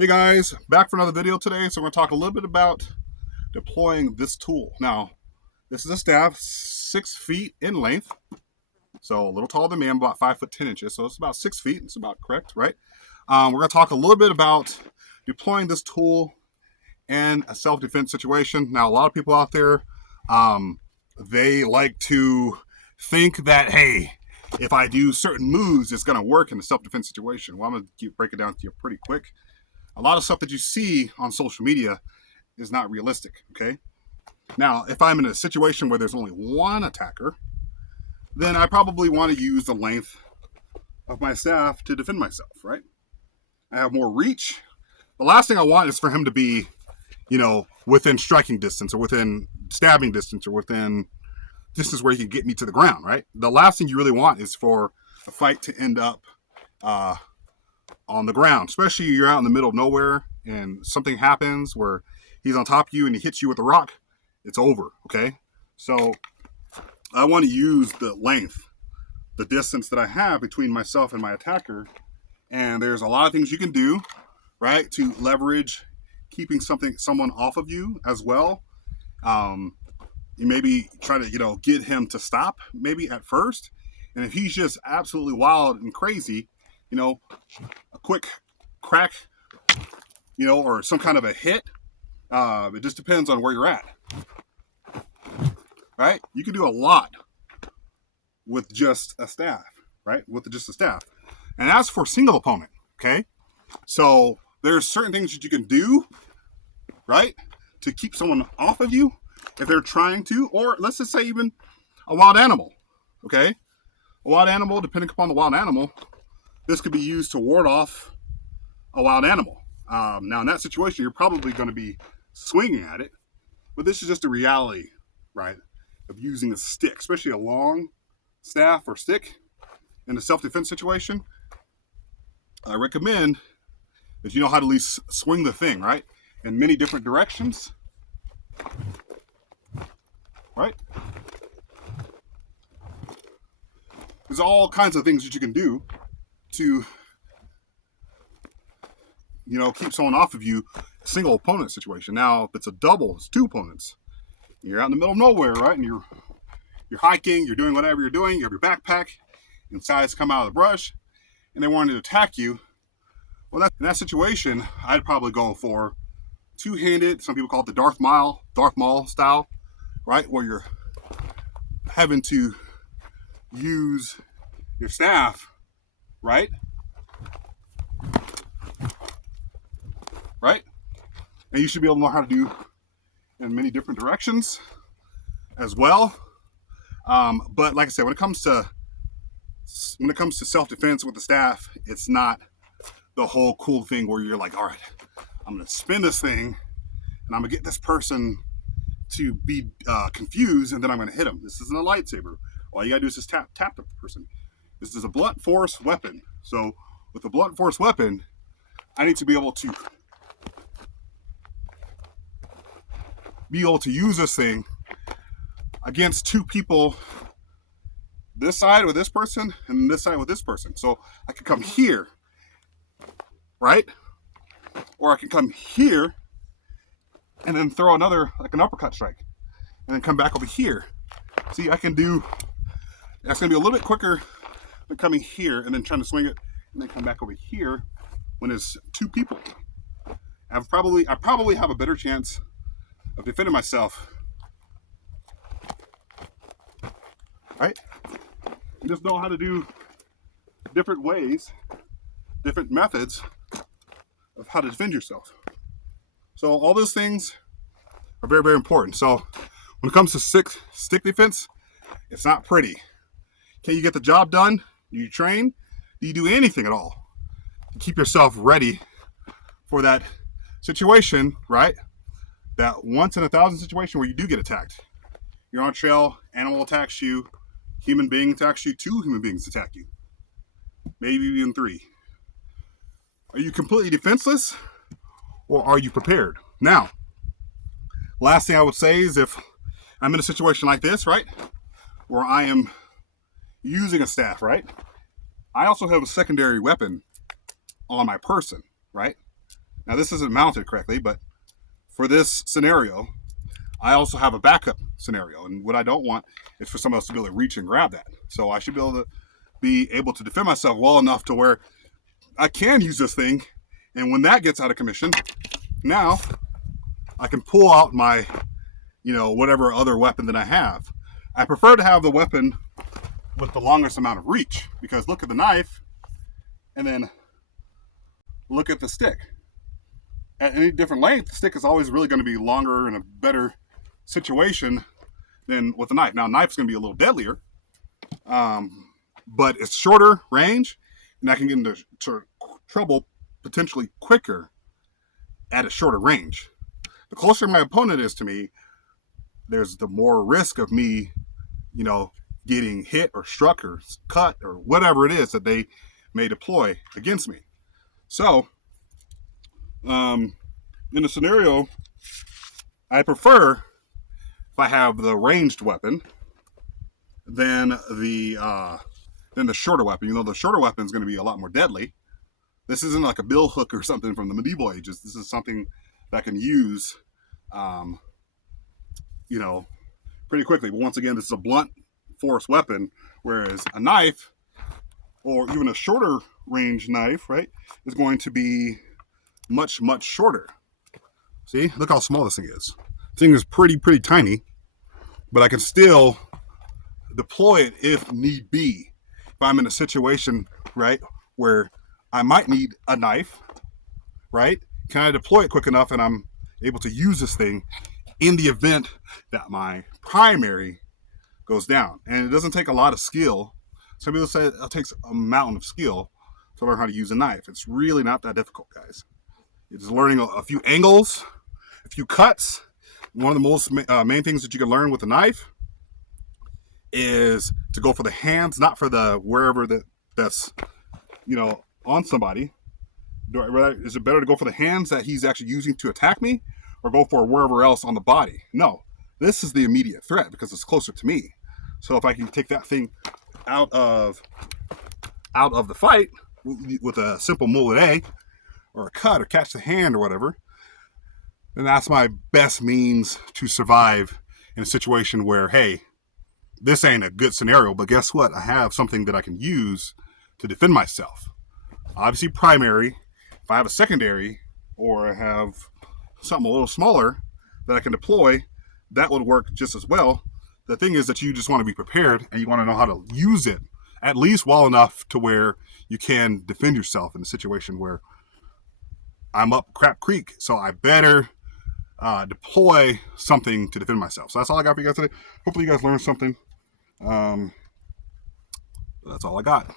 Hey guys, back for another video today. So we're going to talk a little bit about deploying this tool. Now, this is a staff 6 feet in length, so a little taller than me. I'm about 5 foot 10 inches, so it's about 6 feet. It's about correct, right? We're going to talk a little bit about deploying this tool in a self-defense situation. Now, a lot of people out there, they like to think that, hey, if I do certain moves, it's going to work in a self-defense situation. Well, I'm going to break it down to you pretty quick. A lot of stuff that you see on social media is not realistic, okay? Now, if I'm in a situation where there's only one attacker, then I probably want to use the length of my staff to defend myself, right? I have more reach. The last thing I want is for him to be, within striking distance or within stabbing distance or within distance where he can get me to the ground, right? The last thing you really want is for a fight to end up on the ground, especially you're out in the middle of nowhere and something happens where he's on top of you and he hits you with a rock, it's over, okay? So I want to use the length, the distance that I have between myself and my attacker, and there's a lot of things you can do, right, to leverage keeping someone off of you as well. You maybe try to, get him to stop maybe at first, and if he's just absolutely wild and crazy, a quick crack, or some kind of a hit. It just depends on where you're at, right? You can do a lot with just a staff, right? With just a staff. And as for single opponent, okay? So there's certain things that you can do, right, to keep someone off of you if they're trying to, or let's just say even a wild animal, okay? A wild animal, depending upon the wild animal, this could be used to ward off a wild animal. Now, in that situation, you're probably going to be swinging at it, but this is just a reality, right, of using a stick, especially a long staff or stick in a self-defense situation. I recommend that you know how to at least swing the thing, right, in many different directions, right? There's all kinds of things that you can do to keep someone off of you. Single opponent situation. Now, if it's a double, it's two opponents. You're out in the middle of nowhere, right? And you're hiking, you're doing whatever you're doing, you have your backpack, and sides come out of the brush, and they wanted to attack you. Well, in that situation, I'd probably go for two-handed. Some people call it the Darth Maul style, right? Where you're having to use your staff, right? Right? And you should be able to know how to do in many different directions as well. But like I said, when it comes to self-defense with the staff, it's not the whole cool thing where you're like, all right, I'm going to spin this thing and I'm going to get this person to be confused, and then I'm going to hit them. This isn't a lightsaber. All you got to do is just tap the person. This is a blunt force weapon. So with a blunt force weapon, I need to be able to use this thing against two people, this side with this person and this side with this person. So I can come here, right? Or I can come here and then throw another, like an uppercut strike, and then come back over here. See, that's going to be a little bit quicker than coming here and then trying to swing it and then come back over here when there's two people. I probably have a better chance of defending myself, right? You just know how to do different ways, different methods of how to defend yourself. So all those things are very, very important. So when it comes to stick defense, it's not pretty. Can you get the job done? Do you train? Do you do anything at all to keep yourself ready for that situation, right? That once in a thousand situation where you do get attacked. You're on a trail, animal attacks you, human being attacks you, two human beings attack you, maybe even three. Are you completely defenseless, or are you prepared? Now, last thing I would say is if I'm in a situation like this, right, where I am using a staff, right, I also have a secondary weapon on my person, right? Now this isn't mounted correctly, but for this scenario, I also have a backup scenario. And what I don't want is for someone else to be able to reach and grab that. So I should be able to defend myself well enough to where I can use this thing. And when that gets out of commission, now I can pull out my, whatever other weapon that I have. I prefer to have the weapon with the longest amount of reach, because look at the knife and then look at the stick. At any different length, the stick is always really going to be longer and a better situation than with a knife. Now, a knife's going to be a little deadlier, but it's shorter range, and I can get into trouble potentially quicker at a shorter range. The closer my opponent is to me, there's the more risk of me, getting hit or struck or cut or whatever it is that they may deploy against me. So, in a scenario, I prefer, if I have the ranged weapon, than the shorter weapon. The shorter weapon is going to be a lot more deadly. This isn't like a bill hook or something from the medieval ages. This is something that I can use, pretty quickly. But once again, this is a blunt force weapon, whereas a knife, or even a shorter range knife, right, is going to be much, much shorter. See, look how small this thing is. This thing is pretty tiny, but I can still deploy it if need be. If I'm in a situation, right, where I might need a knife, right, can I deploy it quick enough and I'm able to use this thing in the event that my primary goes down? And it doesn't take a lot of skill. Some people say it takes a mountain of skill to learn how to use a knife. It's really not that difficult, guys. It's just learning a few angles, a few cuts. One of the most main things that you can learn with a knife is to go for the hands, not for the wherever that's on somebody. Is it better to go for the hands that he's actually using to attack me, or go for wherever else on the body? No, this is the immediate threat because it's closer to me. So if I can take that thing out of the fight with a simple mullet or a cut or catch the hand or whatever, then that's my best means to survive in a situation where, hey, this ain't a good scenario, but guess what? I have something that I can use to defend myself. Obviously primary. If I have a secondary, or I have something a little smaller that I can deploy, that would work just as well. The thing is that you just want to be prepared, and you want to know how to use it at least well enough to where you can defend yourself in a situation where I'm up crap creek, so I better deploy something to defend myself. So that's all I got for you guys today. Hopefully you guys learned something. That's all I got.